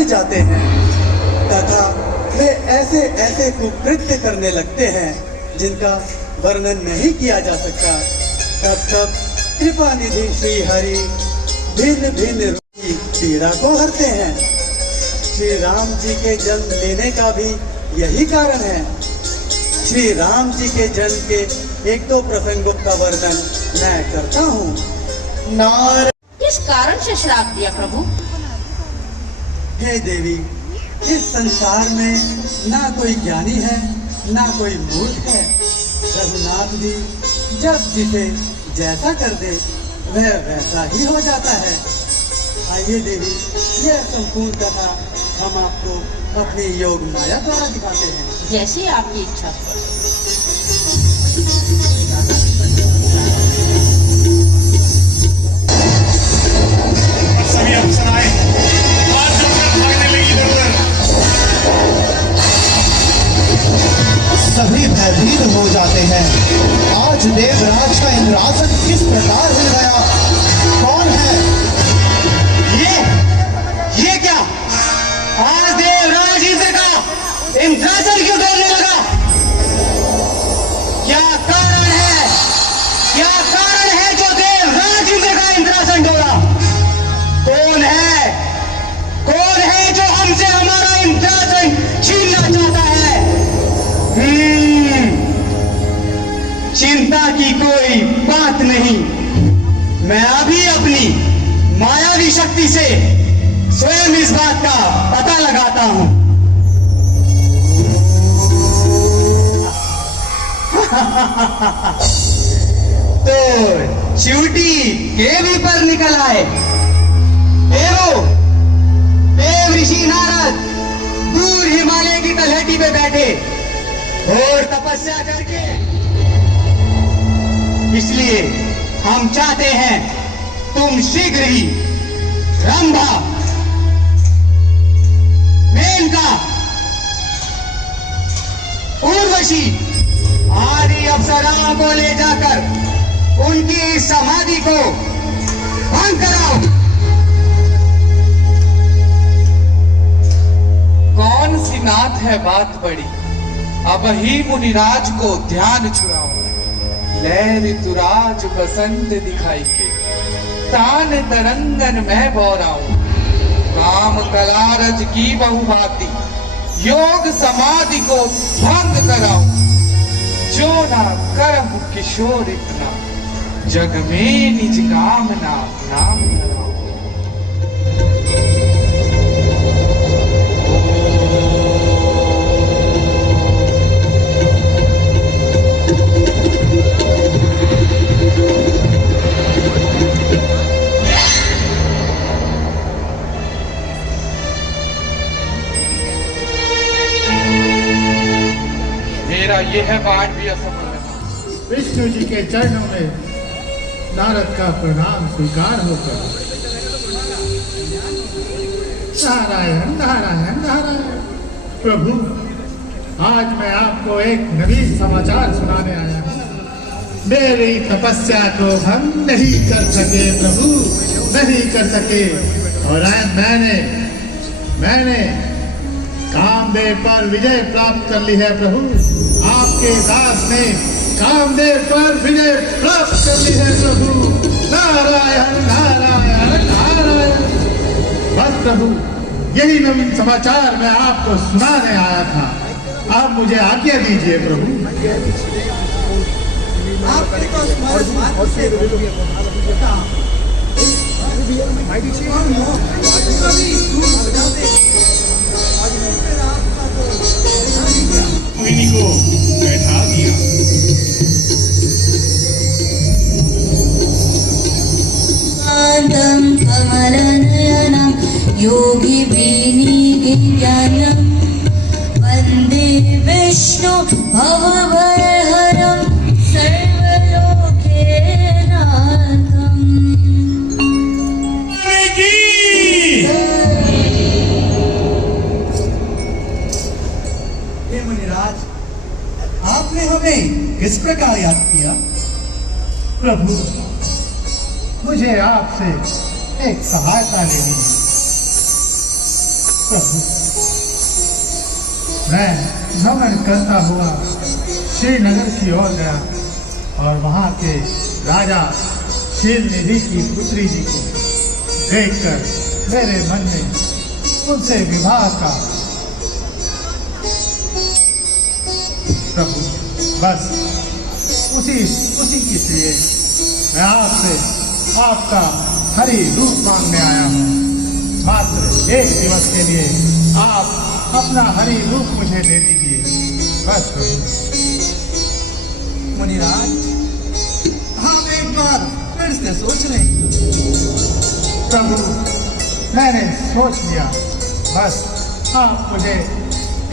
लग जाते हैं तथा वे ऐसे ऐसे कुकृत्य करने लगते हैं जिनका वर्णन नहीं किया जा सकता। तब तब कृपा निधि श्री हरि भिन्न भिन्न रोग की पीड़ा को हरते हैं। श्री राम जी के जन्म लेने का भी यही कारण है। श्री राम जी के जन्म के एक दो प्रसंगों का वर्णन मैं करता हूँ। किस कारण से श्राप दिया प्रभु? हे देवी, इस संसार में ना कोई ज्ञानी है ना कोई मूर्ख है। रघुनाथ जी जब जिसे जैसा कर दे वह वैसा ही हो जाता है। आइए देवी, यह संपूर्ण कथा हम आपको अपनी योग माया द्वारा दिखाते हैं। जैसी आपकी इच्छा। सभी अप्सराएं आज जमकर भागने लगी इधर उधर। सभी भयभीत हो जाते हैं। आज देवराज का इंद्रासन किस प्रकार हिल गया? कौन है ये क्या? आज देवराज इंद्र का इंद्रासन क्यों डोलने लगा? क्या कारण है? क्या कारण है जो देवराज इंद्र का इंद्रासन डोला? कौन है? कौन है जो हमसे हमारा इंद्रासन छीनना चाहता है? चिंता की कोई बात नहीं। मैं अभी अपनी मायावी शक्ति से स्वयं इस बात का पता लगाता हूं। तो चींटी केवी पर निकल आए। देव ऋषि नारद दूर हिमालय की तलहटी पे बैठे और तपस्या करके, इसलिए हम चाहते हैं तुम शीघ्र ही रंभा, मेनका, उर्वशी आदि अप्सराओं को ले जाकर उनकी इस समाधि को भंग कराओ। कौन सी नाथ है बात बड़ी, अब ही मुनिराज को ध्यान छुड़ाओ। लय ऋतुराज बसंत दिखाई के तान तरंगन में बौराऊं। काम कलारज की बहुभांति योग समाधि को भंग कराऊं। जो ना करहु किशोर इतना, जग में निज कामना नाम कराऊं। ये है बात भी असफल है। विष्णु जी के चरणों में नारद का प्रणाम स्वीकार होकर नारायण नारायण नारायण। प्रभु, आज मैं आपको एक नवीन समाचार सुनाने आया हूँ। मेरी तपस्या को हम नहीं कर सके प्रभु, नहीं कर सके। और मैंने कामदेव पर विजय प्राप्त कर ली है प्रभु। आपके दास ने कामदेव पर विजय प्राप्त कर ली है प्रभु। नारायण नारायण नारायण। बस प्रभु, यही नवीन समाचार मैं आपको सुनाने आया था। आप मुझे आज्ञा दीजिए प्रभु। मोहिनी को बैठा दिया। कमलनयनं योगी ज्ञानं वन्दे विष्णु भवभयहरं सर्वलोकैकनाथम्। हे मुनिराज, आपने हमें किस प्रकार याद किया? प्रभु, मुझे आपसे एक सहायता लेनी है। मैं भ्रमण करता हुआ श्रीनगर की ओर गया और वहाँ के राजा शीलनिधि की पुत्री जी को देखकर मेरे मन में उनसे विवाह का प्रभु बस उसी के लिए मैं आपसे आपका हरि रूप मांगने आया हूँ। मात्र एक दिवस के लिए आप अपना हरि रूप मुझे दे दीजिए बस प्रभु। मुनिराज, आप एक बार फिर से सोच लें। प्रभु मैंने सोच लिया, बस आप मुझे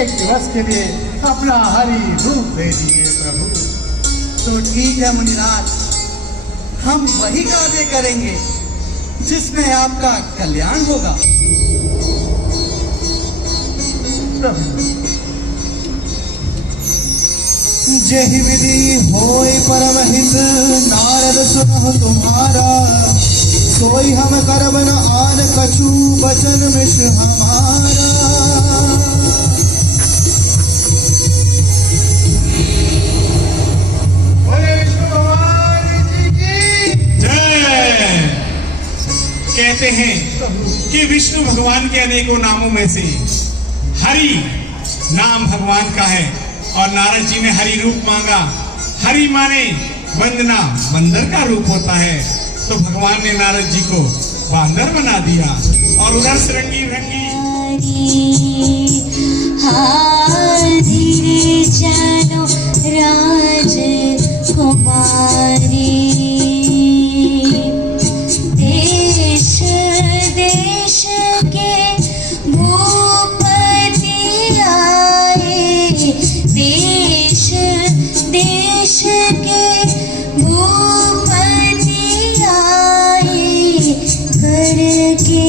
एक दिवस के लिए अपना हरि रूप दे दीजिए प्रभु। तो ठीक है मुनिराज, हम वही कार्य करेंगे जिसमें आपका कल्याण होगा। प्रभु जहि विधि होय परम हित, नारद सुनहु तुम्हारा, सोई हम करब न आन कछु, बचन मिश हमारा। कहते हैं कि विष्णु भगवान के अनेकों नामों में से हरि नाम भगवान का है और नारद जी ने हरि रूप मांगा। हरि माने वंदना, बंदर का रूप होता है, तो भगवान ने नारद जी को बांदर बना दिया और उधर से रंगी रंगी हाजिर जानो राज कुमारी, देश देश के भूपति आए, देश देश के भूपति आए, करके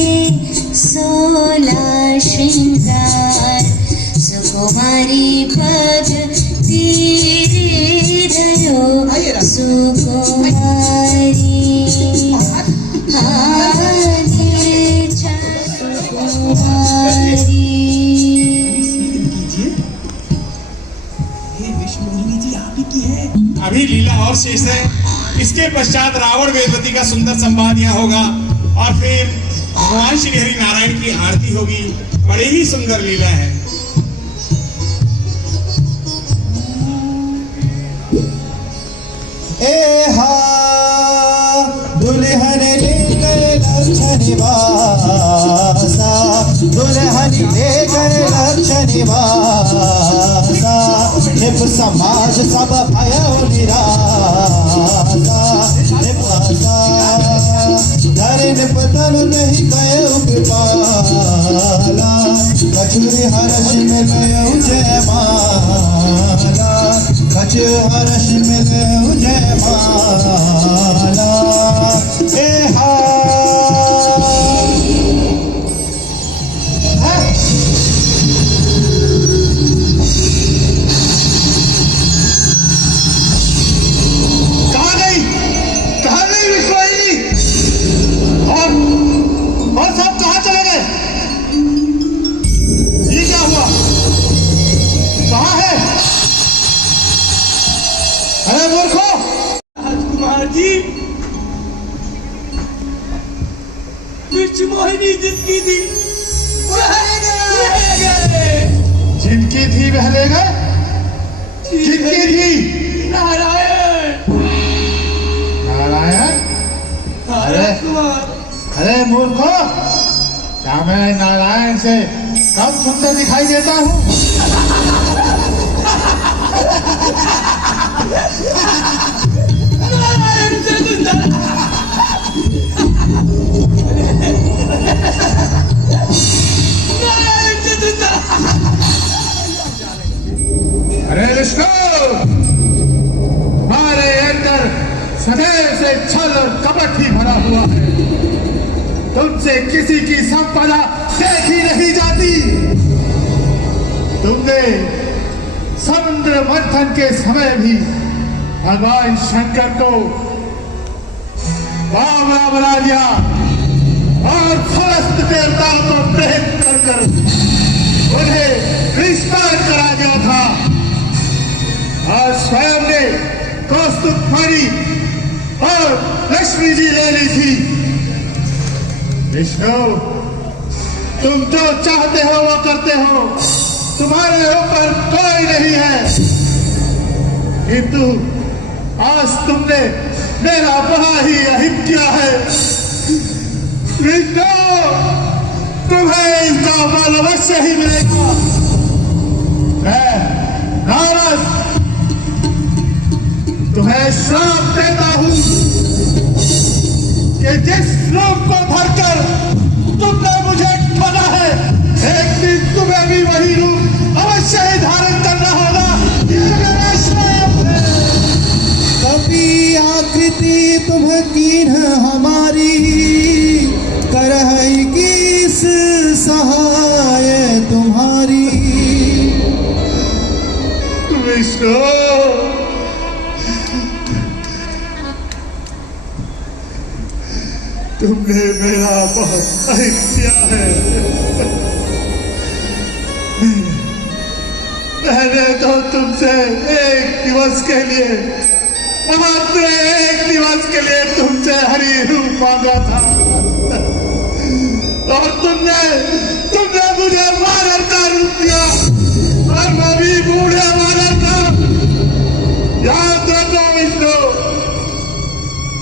सोला श्रृंगार, सुकुमारी पग तेरे धरो, सुकुमारी हाजिर सुकुमारी। अभी लीला और शेष है। इसके पश्चात रावण वेदवती का सुंदर संवाद यहाँ होगा और फिर भगवान श्री हरि नारायण की आरती होगी। बड़ी ही सुंदर लीला है। दुल्हन ले गए लक्ष्मण निवासा, दुल्हन ले गए लक्ष्मण निवासा, निप समाज सब भय निराशा, निपासा धर निप तनु नहीं गए कृपाला, कछुर हर्ष में गए जयमाला, कछुर हर्ष में गए जयमाला। मोहिनी जिसकी थी जिनकी थी वह ले गए, जिनकी थी नारायण। नारायण? अरे मूर्खो, क्या मैं नारायण से कम सुंदर दिखाई देता हूँ? नारायण से सुंदर। अरे विष्णु, हमारे अंदर सदैव से छल और कपट ही भरा हुआ है। तुमसे किसी की संपदा देखी नहीं जाती। तुमने समुद्र मंथन के समय भी भगवान शंकर को बावला बना दिया और समस्त देवताओं को प्रेम कर थी। विष्णु, तुम जो चाहते हो वो करते हो, तुम्हारे ऊपर कोई नहीं है। किंतु आज तुमने मेरा बड़ा ही अहित किया है। विष्णु, तुम्हें इसका फल अवश्य ही मिलेगा। मैं नारद तुम्हें श्राप देता हूं कि जिस रूप को भरकर तुमने मुझे ठगा है, एक दिन तुम्हें भी वही रूप अवश्य ही धारण करना होगा। ये मेरा श्राप है। कभी आकृति तुम कीन हमारी, करहि किस सहाय तुम्हारी। विष्णु, तुमने मेरा बहुत अहित किया है। मैंने तो तुमसे एक दिवस के लिए, मात्र एक दिवस के लिए तुमसे हरि रूप मांगा था, और तुमने मुझे वानर का रूप दिया, और मैं भी बूढ़े वानर का। याद रखो विष्णु,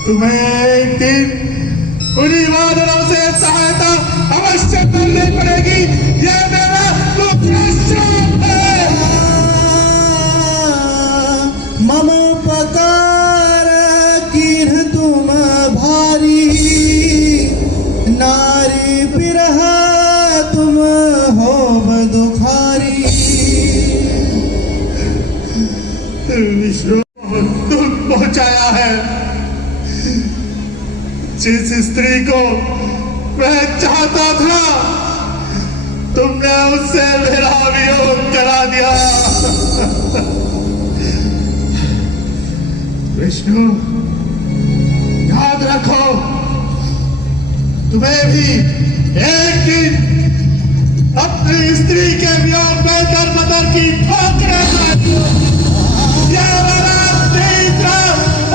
तुम्हें एक दिन उन्हीं वानरों से सहायता अवश्य करनी पड़ेगी। ये मेरा मुख्य श्राप है। मम उपकार कीन तुम भारी, नारी बिरह तुम होब दुखारी। विष्णु, दुख पहुंचाया है। जिस स्त्री को मैं चाहता था, तुमने उससे मेरा वियोग करा दिया। विष्णु, याद रखो, तुम्हें भी एक दिन अपनी स्त्री के वियोग में दर बदर की ठोकरें खानी हो। यह मेरा तीसरा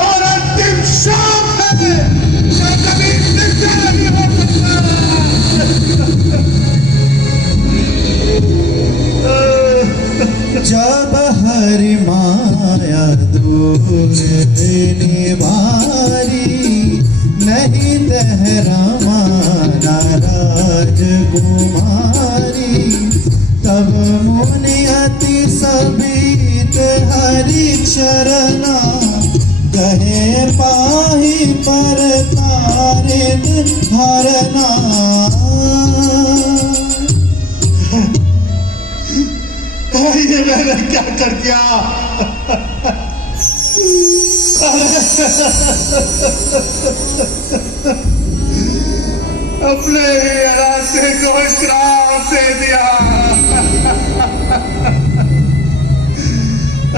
और अंतिम श्राप है, जो कभी नित्य नहीं हो सकता। जब हरि माया दूर निवारी, नहीं तहरा नाराज कुमारी। तब मुनि अति सबीत हरि चरना, कहे पाहि पर तारिद हरना। ये मैंने क्या कर दिया? अपने ही रास्ते को श्राप दे दिया।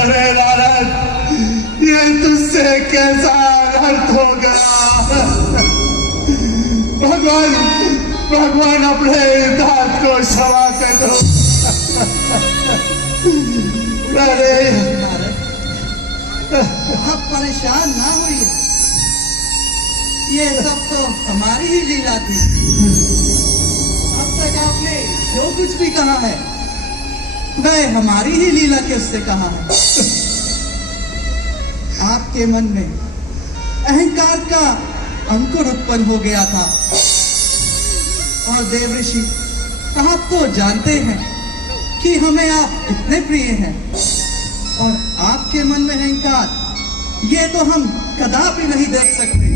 अरे नारद, ये तुझसे कैसा अनर्थ हो गया? भगवान अपने दांत को क्षमा कर दो। अरे आप परेशान ना होइए, ये सब तो हमारी ही लीला थी। अब तक आपने जो कुछ भी कहा है, वह हमारी ही लीला के उससे कहा है। आपके मन में अहंकार का अंकुर उत्पन्न हो गया था, और देव ऋषि, आप तो जानते हैं कि हमें आप इतने प्रिय हैं, और आपके मन में अहंकार, ये तो हम कदापि नहीं देख सकते।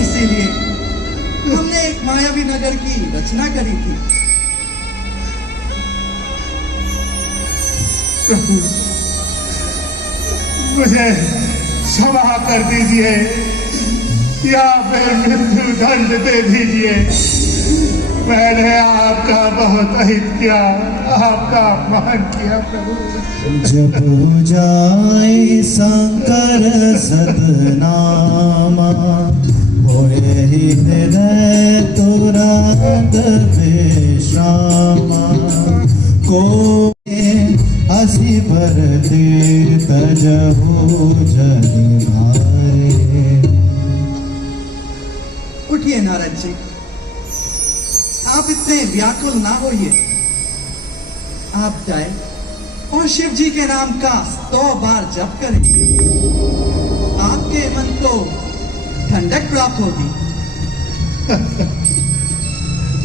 इसीलिए हमने एक मायावी नगर की रचना करी थी। मुझे क्षमा कर दीजिए, या फिर मृत्यु दंड दे दीजिए। मैंने आपका बहुत अहित किया, आपका अपमान किया प्रभु। जप जाय शंकर सतनामा, होए ही हृदय तुरंत विश्रामा। को असी पर तीर्थ जहो जनि भारे, रुकिए नारद जी, आप इतने व्याकुल ना होइए। आप जाए और शिव जी के नाम का 100 बार जप करें, आपके मन को ठंडक प्राप्त होगी।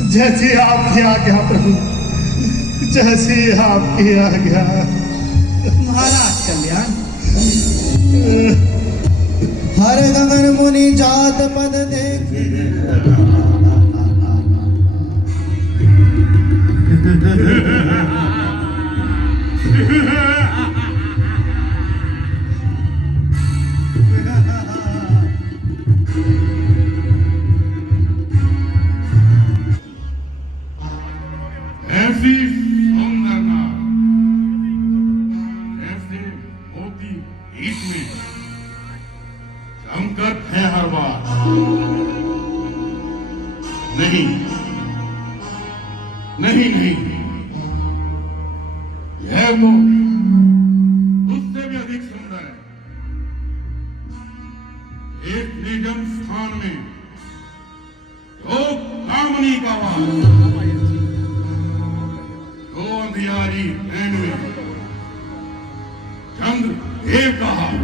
जैसी आपकी आज्ञा प्रभु, जैसी आपकी आज्ञा। महाराज कल्याण। हर गगन मुनि जात पद देख ऐसी सुंदर नार, ऐसे मोती ईट में संकट है हर बार। नहीं नहीं नहीं, यह तो उससे भी अधिक सुंदर है। एक निगम स्थान में दो कामनी का वास, दो अंधियारी नैन में चंद्र देव का हाथ।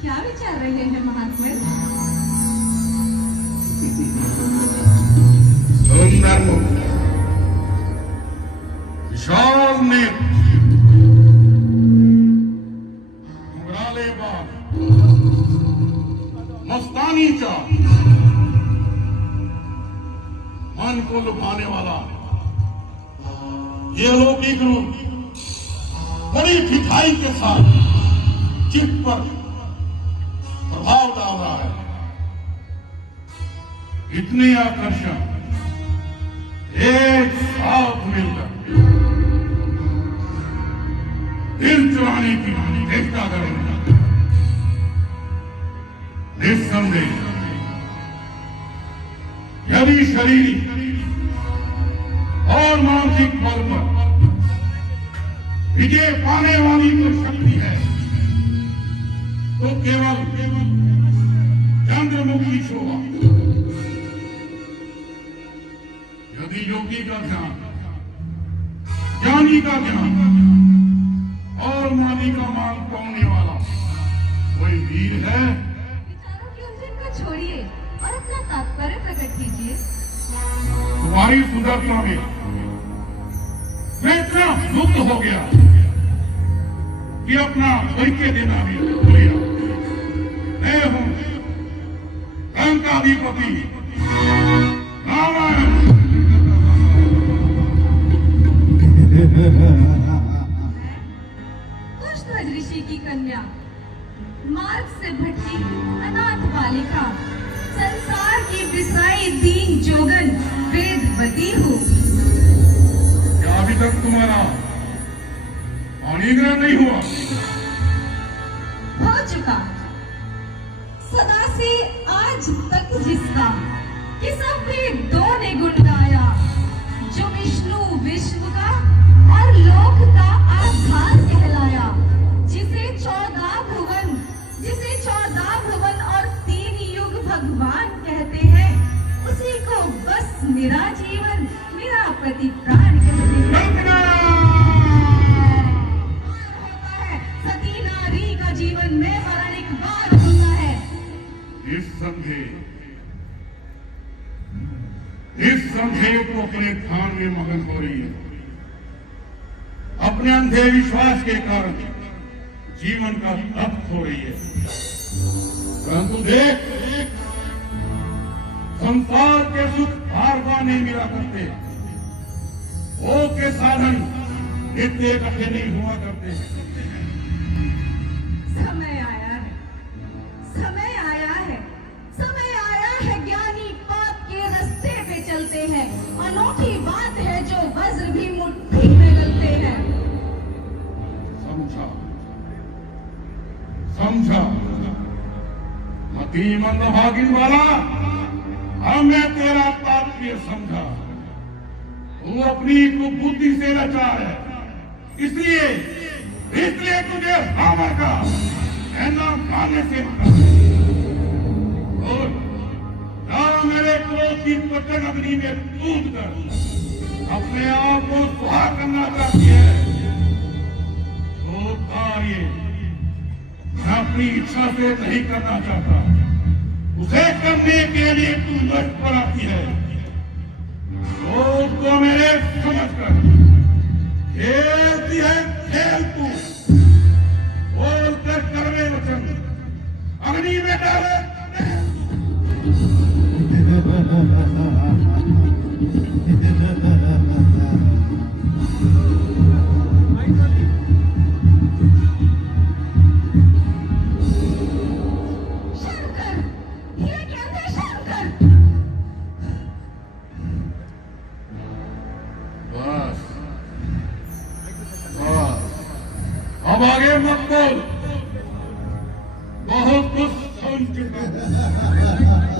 क्या विचार रहे हैं महात्मा? सुंदर मुख, विशाल नेत्र, मुगराले बाल, मस्तानी चाल, मन को लुभाने वाला ये अलौकिक रूप बड़ी फिकाई के साथ चित्त पर प्रभाव डाल रहा है। इतने आकर्षण एक साथ मिलकर दिल चुराने की चेष्टा करेंगे। निस्संदेह यदि शरीर और मानसिक बल पर विजय पाने वाली जो शक्ति है तो केवल चंद्रमुखी शोभा। यदि योगी का ध्यान, ज्ञानी का ध्यान और माली का मान पाने वाला कोई वीर है। विचारों की उलझन को छोड़िए और अपना तात्पर्य प्रकट कीजिए। तुम्हारी सुंदरता में मैं इतना मुक्त हो गया कि अपना परिचय देना भी भूल गया। मैं हूं लंकाधिपति रावण। कुशध्वज ऋषि की कन्या, मार्ग से भटकी अनाथ बालिका, संसार की बिसाई दीन जोगन वेदवती हूँ। क्या अभी तक तुम्हारा पाणिग्रहण नहीं हुआ? हो चुका। सदा से आज तक जिसका कि सब वेदों ने गुण गाया, जो विष्णु विश्व का और लोक का आधार कहलाया, जिसे 14 भुवन और 3 युग भगवान कहते हैं, उसी को बस मेरा जीवन, मेरा प्रति प्राण कहते हैं। सती नारी का जीवन में मरण एक बार होता है। इस संदेह को अपने ध्यान में मगन हो रही है। अपने अंधे विश्वास के कारण जीवन का तप हो रही है। परंतु देख, संसार के सुख बार बार नहीं मिला करते। वो के साधन नित्य इकट्ठे नहीं हुआ करते। समय आया है, समय आया है, समय आया है। ज्ञानी पाप के रास्ते पे चलते हैं। अनोखी बात है जो वज्र भी मुट्ठी में गलते हैं। समझा मती मंदभागिन वाला, हमें तेरा तात्पर्य समझा। तू अपनी कुबुद्धि से रचा है, इसलिए तुझे रावण का कहना मानने से मना है। और ना मेरे क्रोध की प्रचंड अग्नि में कूद कर अपने आप को सुहा करना चाहती है, तो कार्य मैं अपनी इच्छा से नहीं करना चाहता, उसे करने के लिए तू लट पर आती है। क्रोध को मेरे समझ कर खेलती है खेल तू, बोल कर करवे वचन अग्नि में डाले। शंकर, ये क्या थे शंकर? बस अब आगे मत बोल, बहुत कुछ सुन चुका हूं।